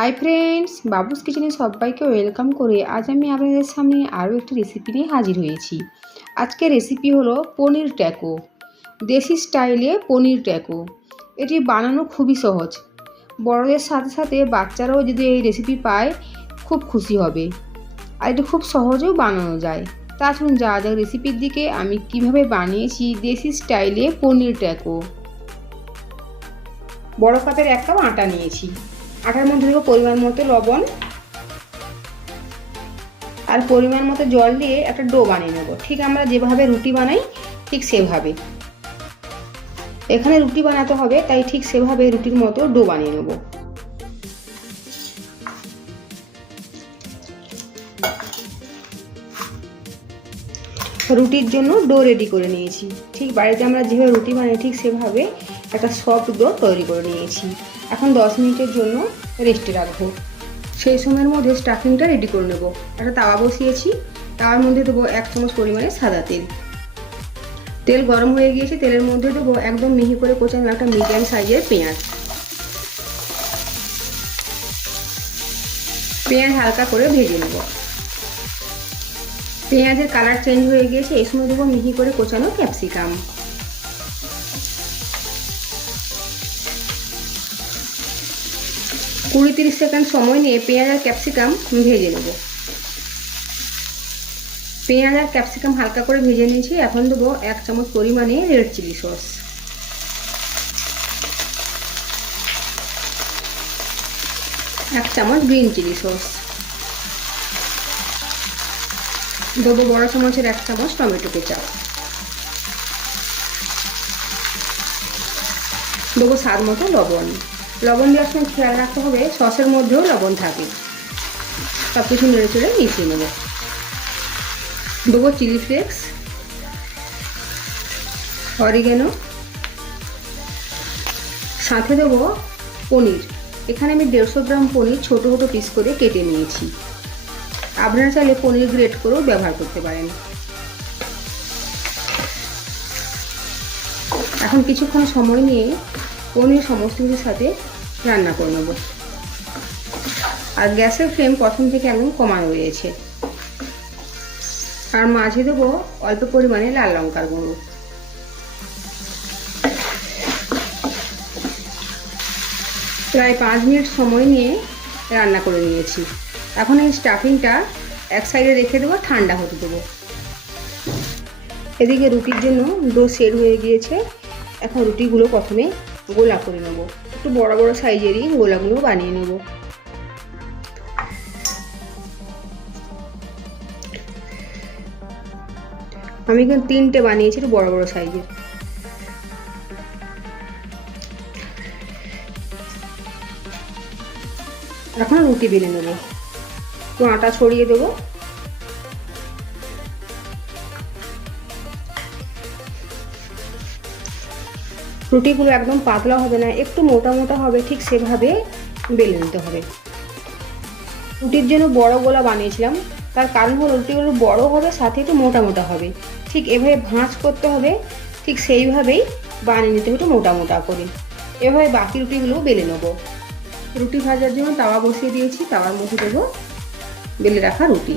Hi friends, বাবুস কিচেনে সবাইকে welcome করে আজ আমি আপনাদের সামনে আরও একটি রেসিপি নিয়ে হাজির হয়েছি। আজকের রেসিপি হলো পনির ট্যাকো, দেশি স্টাইলে পনির ট্যাকো। এটি বানানো খুবই সহজ, বড়দের সাথে সাথে বাচ্চারাও যদি এই রেসিপি পায় খুব খুশি হবে। আর এটি খুব সহজেও বানানো যায়। তা শুনুন যা যা রেসিপির দিকে আমি কিভাবে বানিয়েছি দেশি স্টাইলে পনির ট্যাকো। বড় কাপের 1 কাপ আটা নিয়েছি। আটার মধ্যে দেবো পরিমাণ মতো লবণ আর পরিমাণ মতো জল দিয়ে একটা ডো বানিয়ে নেব। ঠিক আমরা যেভাবে রুটি বানাই ঠিক সেভাবে এখানে রুটি বানাতে হবে, তাই ঠিক সেভাবে রুটির মতো ডো বানিয়ে নেব। রুটির জন্য ডো রেডি করে নিয়েছি। ঠিক বাড়িতে আমরা যেভাবে রুটি বানাই ঠিক সেভাবে একটা সফট ডো তৈরি করে নিয়েছি। এখন 10 মিনিটের জন্য রেস্টে রাখবো। সেই সময়ের মধ্যে স্টাফিংটা রেডি করে নেব। একটা তাওয়া বসিয়েছি, তাওয়ার মধ্যে দেবো 1 চামচ পরিমাণে সাদা তেল। তেল গরম হয়ে গিয়েছে, তেলের মধ্যে দেবো একদম মিহি করে কোচানো একটা মিডিয়াম সাইজের পেঁয়াজ। পেঁয়াজ হালকা করে ভেজে নেব। পেঁয়াজের কালার চেঞ্জ হয়ে গিয়েছে, এই সময় দেবো মিহি করে কোচানো ক্যাপসিকাম। কুড়ি 30 সেকেন্ড সময় নিয়ে পেঁয়াজ আর ক্যাপসিকাম ভেজে নেব। পেঁয়াজ আর ক্যাপসিকাম হালকা করে ভেজে নিয়েছি। এখন দেবো 1 চামচ পরিমাণে রেড চিলি সস, 1 চামচ গ্রিন চিলি সস, দেবো বড় চামচের 1 চামচ টমেটো কেচাপ, দেবো স্বাদ মতো লবণ। লবণ দেওয়ার সময় খেয়াল রাখতে হবে সসের মধ্যেও লবণ থাকে। সব কিছু নেড়ে চেড়ে মিশিয়ে নেব। দেবো চিলি ফ্লেক্স, অরিগেনো, সাথে দেবো পনির। এখানে আমি 150 গ্রাম পনির ছোটো ছোটো পিস করে কেটে নিয়েছি। আপনারা চাইলে পনির গ্রেট করেও ব্যবহার করতে পারেন। এখন কিছুক্ষণ সময় নিয়ে পনির সমস্ত কিছুর সাথে রান্না করে নেব। আর গ্যাসের ফ্লেম প্রথম থেকে একদম কমানো রয়েছে। আর মাঝে দেবো অল্প পরিমাণে লাল লঙ্কার গুঁড়ো। প্রায় 5 মিনিট সময় নিয়ে রান্না করে নিয়েছি। এখন এই স্টাফিংটা এক সাইডে রেখে দেবো, ঠান্ডা হতে দেবো। এদিকে রুটির জন্য ডো সেট হয়ে গিয়েছে। এখন রুটিগুলো প্রথমে গোলা করে নেব। একটু বড় বড় সাইজেরই গোলাগুলো বানিয়ে নেব। আমি কিন্তু 3টে বানিয়েছি একটু বড় বড় সাইজের। এখন রুটি বেলে নেব। একটু আটা ছড়িয়ে দেবো। রুটিগুলো একদম পাতলা হবে না, একটু মোটা মোটা হবে, ঠিক সেভাবে বেলে নিতে হবে। রুটির জন্য বড় গোলা বানিয়েছিলাম, তার কারণ হলো রুটিগুলো বড় হবে সাথে একটু মোটা মোটা হবে। ঠিক এভাবে ভাঁজ করতে হবে, ঠিক সেইভাবেই বানিয়ে নিতে হবে একটু মোটা মোটা করে। এভাবে বাকি রুটিগুলো বেলে নেব। রুটি ভাজার জন্য তাওয়া বসিয়ে দিয়েছি, তাওয়ার মধ্যে দেবো বেলে রাখা রুটি।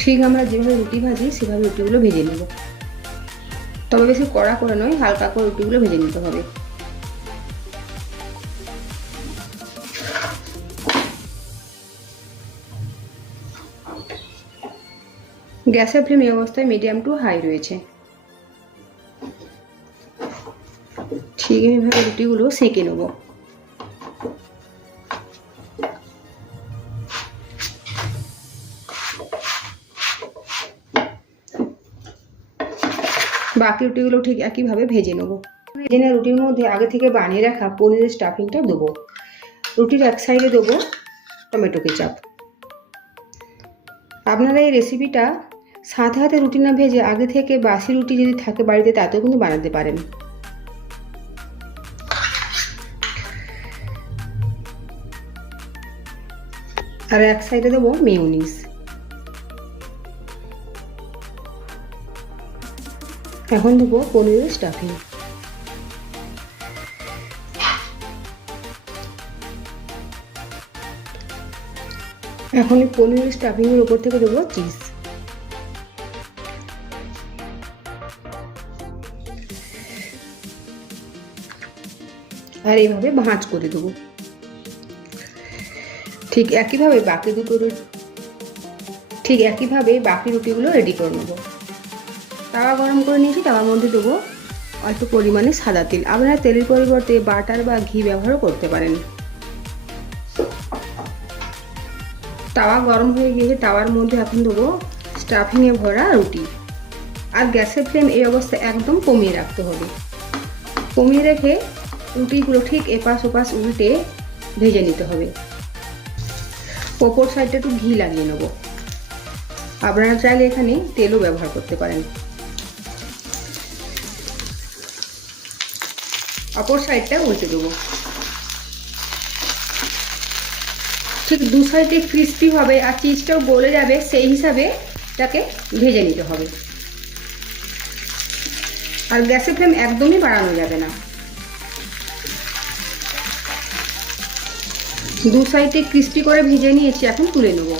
ঠিক আমরা যেভাবে রুটি ভাজি সেভাবে রুটিগুলো ভেজে নেব। তবে বেশি কড়া করে নয়, হালকা করে রুটিগুলো ভেজে নিতে হবে। গ্যাসের ফ্লেম এই অবস্থায় মিডিয়াম টু হাই রয়েছে। ঠিক এইভাবে রুটিগুলো সেঁকে নেব। বাকি রুটিগুলো ঠিক একইভাবে ভেজে নেব। ভেজে রুটির মধ্যে আগে থেকে বানিয়ে রাখা পনিরের স্টাফিংটা দেবো। রুটির এক সাইডে দেবো টমেটো কেচাপ। আপনারা এই রেসিপিটা সাথে সাথে রুটি না ভেজে আগে থেকে বাসি রুটি যদি থাকে বাড়িতে তাতেও কিন্তু বানাতে পারেন। আর এক সাইডে দেবো মেয়োনিজ। এখন দেবো পনিরের স্টাফিং। এখন এই পনির স্টাফিংয়ের উপর থেকে দেবো চিজ। আর এইভাবে ভাঁজ করে দেবো। ঠিক একইভাবে বাকি রুটিগুলো রেডি করে নেবো। তাওয়া গরম করে নিয়েছি, তাওয়ার মধ্যে দেবো অল্প পরিমাণে সাদা তেল। আপনারা তেলের পরিবর্তে বাটার বা ঘি ব্যবহারও করতে পারেন। তাওয়া গরম হয়ে গিয়েছে, তাওয়ার মধ্যে এখন দেবো স্টাফিংয়ে ভরা রুটি। আর গ্যাসের ফ্লেম এই অবস্থায় একদম কমিয়ে রাখতে হবে। কমিয়ে রেখে রুটিগুলো ঠিক এপাশ ওপাশ উল্টে ভেজে নিতে হবে। ওপর সাইডটা একটু ঘি লাগিয়ে নেব। আপনারা চাইলে এখানে তেলও ব্যবহার করতে পারেন। অপর সাইডটা উল্টে দেবো। ঠিক দু সাইডে ক্রিস্পি হবে আর চিজটাও গলে যাবে, সেই হিসাবে এটাকে ভেজে নিতে হবে। আর গ্যাসের ফ্লেম একদমই বাড়ানো যাবে না। দু সাইডে ক্রিস্পি করে ভেজে নিয়েছি, এখন তুলে নেব।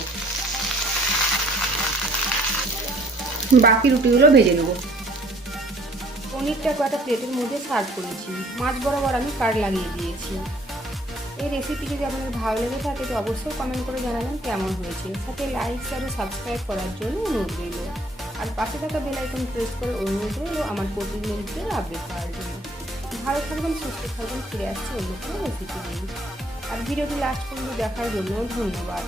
বাকি রুটিগুলো ভেজে নেব। পনিরটাকে একটা প্লেটের মধ্যে সার্ভ করেছি। মাছ বরাবর আমি কাট লাগিয়ে দিয়েছি। এই রেসিপি যদি আপনাদের ভালো লেগে থাকে তো অবশ্যই কমেন্ট করে জানাবেন কেমন হয়েছে। সাথে লাইক শেয়ার ও সাবস্ক্রাইব করার জন্য অনুরোধ রইল। আর পাশে থাকা বেল আইকন প্রেস করে অনুরোধ রইল আমার প্রতিদিনের ভিডিও আপডেট পাওয়ার জন্য। ভালো থাকবেন, সুস্থ থাকবেন। ফিরে আসছি অন্য কোনো রেসিপি নিয়ে। আর ভিডিওটি লাস্ট পর্যন্ত দেখার জন্য ধন্যবাদ।